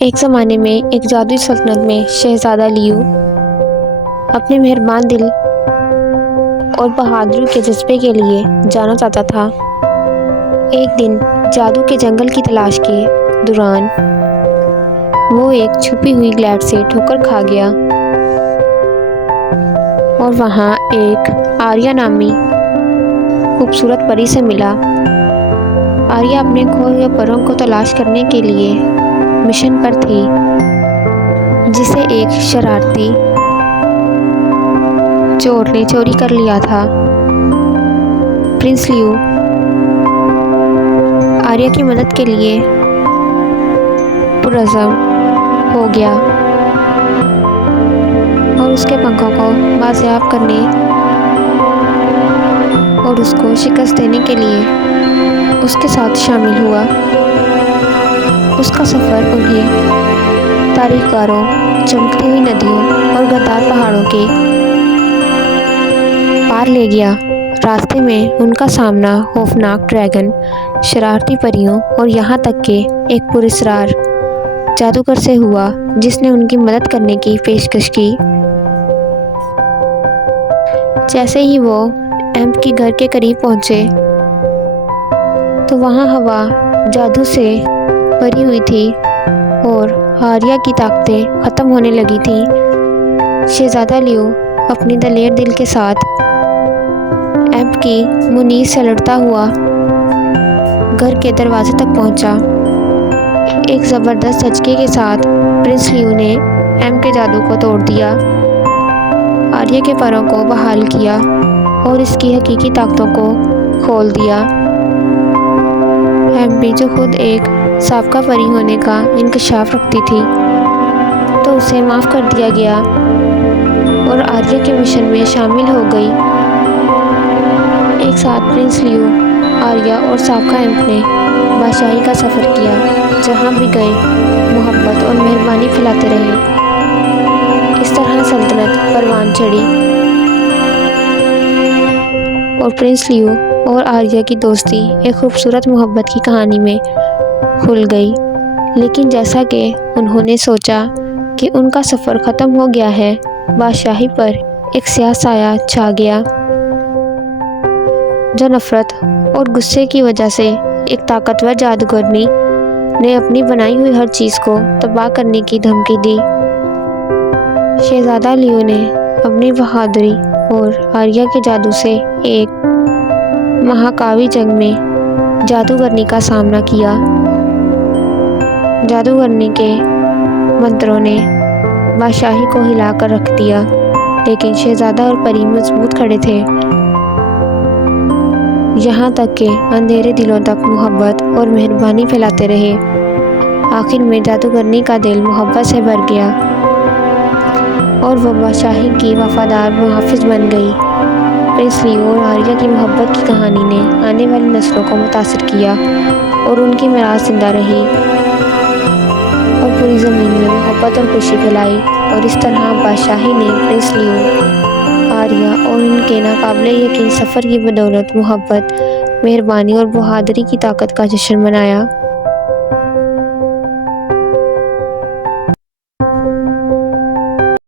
एक ज़माने में एक जादुई सल्तनत में शहज़ादा लियू अपने मेहरबान दिल और बहादुरी के जज्बे के लिए जाना जाता था। एक दिन जादू के जंगल की तलाश के दौरान वो एक छुपी हुई ग्लैड से ठोकर खा गया और वहाँ एक आर्या नामी खूबसूरत परी से मिला। आर्या अपने खोए हुए परों को तलाश करने के लिए मिशन पर थी, जिसे एक शरारती चोर ने चोरी कर लिया था। प्रिंस लियू आर्या की मदद के लिए पुरज़म हो गया और उसके पंखों को बाजियाब करने और उसको शिकस्त देने के लिए उसके साथ शामिल हुआ। उसका सफ़र उन्हें तारीख गारों, चमकती हुई नदियों और गद्दार पहाड़ों के पार ले गया। रास्ते में उनका सामना खौफनाक ड्रैगन, शरारती परियों और यहाँ तक कि एक पुरस्कार जादूगर से हुआ, जिसने उनकी मदद करने की पेशकश की। जैसे ही वो एम्प के घर के करीब पहुँचे तो वहाँ हवा जादू से भरी हुई थी और आर्या की ताकतें ख़त्म होने लगी थी। शहज़ादा लियू अपनी दलेर दिल के साथ एम्प की मुनीर से लड़ता हुआ घर के दरवाजे तक पहुंचा। एक ज़बरदस्त झटके के साथ प्रिंस लियू ने एम्प के जादू को तोड़ दिया, आर्या के परों को बहाल किया और इसकी हकीकी ताकतों को खोल दिया। एम्प भी, जो खुद एक साबका परी होने का इंकशाफ रखती थी, तो उसे माफ़ कर दिया गया और आर्या के मिशन में शामिल हो गई। एक साथ प्रिंस लियू, आर्या और साबका एम्प ने बादशाही का सफ़र किया। जहाँ भी गए मोहब्बत और मेहरबानी फैलाते रहे। इस तरह सल्तनत परवान चढ़ी और प्रिंस लियू और आर्या की दोस्ती एक खूबसूरत मोहब्बत की कहानी में खुल गई। लेकिन जैसा कि उन्होंने सोचा कि उनका सफ़र ख़त्म हो गया है, बादशाही पर एक स्याह साया छा गया, जो नफ़रत और गुस्से की वजह से एक ताकतवर जादूगरनी ने अपनी बनाई हुई हर चीज़ को तबाह करने की धमकी दी। शहज़ादा लियू ने अपनी बहादुरी और आर्या के जादू से एक महाकावी जंग में जादूगरनी का सामना किया। जादूगरनी के मंत्रों ने बादशाही को हिलाकर रख दिया, लेकिन शहज़ादा और परी मजबूत खड़े थे। यहाँ तक कि अंधेरे दिलों तक मोहब्बत और मेहरबानी फैलाते रहे। आखिर में जादूगरनी का दिल मोहब्बत से भर गया और वह बादशाही की वफादार मुहाफिज बन गई। प्रिंस लियू और आर्या की मोहब्बत की कहानी ने आने वाली नस्लों को मुतासिर किया और उनकी मिरास जिंदा रही और पूरी ज़मीन में मोहब्बत और खुशी फैलाई। और इस तरह बादशाही ने प्रिंस लियू, आर्या और उनके नाकाबिले यकीन सफ़र की बदौलत मोहब्बत, मेहरबानी और बहादुरी की ताकत का जश्न मनाया।